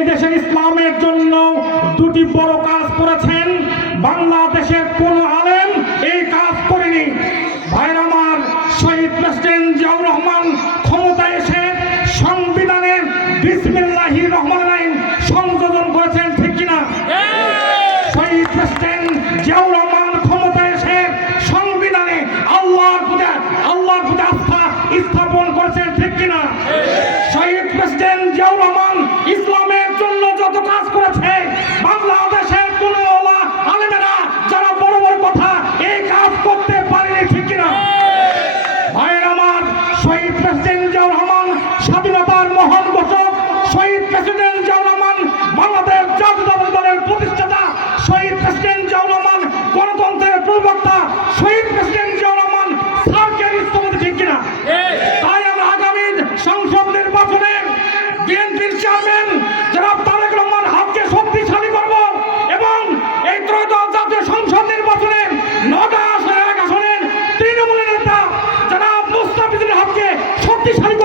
এই দেশের ইসলামের জন্য দুটি বড় কাজ করেছেন। বাংলাদেশের কোন আলেম এই কাজ করেনি। ভাইর আমার, শহীদ প্রেসিডেন্ট জিয়াউর রহমান ক্ষমতায় এসে সংবিধানের বিসমিল্লাহির রহমানির রহিম সংযোজন করেছেন, ঠিক কিনা? শহীদ প্রেসিডেন্ট জিয়াউর রহমান ক্ষমতায় এসে সংবিধানে আল্লাহর প্রতি আস্থা স্থাপন করেছেন, ঠিক কিনা? শহীদ প্রেসিডেন্ট জিয়াউর রহমান ইসলামের জন্য যত কাজ করেছে, বাংলাদেশের কোন আলেমেরা যারা বড় বড় কথা এই কাজ করতে পারেনি, ঠিক কিনা? ভাইয়ের আমার, শহীদ প্রেসিডেন্ট জিয়াউর রহমান স্বাধীনতার মহান ঘোষক, শহীদ প্রেসিডেন্ট জিয়াউর রহমান বাংলাদেশ জাতীয়তাবাদী দলের প্রতিষ্ঠাতা, শহীদ প্রেসিডেন্ট জিয়াউর রহমান গণতন্ত্রের প্রবক্তা, শহীদ প্রেসিডেন্ট জিয়াউর রহমান সার্কের স্থপতি, ঠিক কিনা? তাই আমরা আগামী সংসদ নির্বাচনে বিএনপির চেয়ারম্যান জনাব তারেক রহমান হাতকে শক্তিশালী করব এবং এই ত্রয়োদশ জাতীয় সংসদ নির্বাচনে 9টা আসনের 1 আসনের তৃণমূলের নেতা জনাব মুস্তাফিজুর হাতকে শক্তিশালী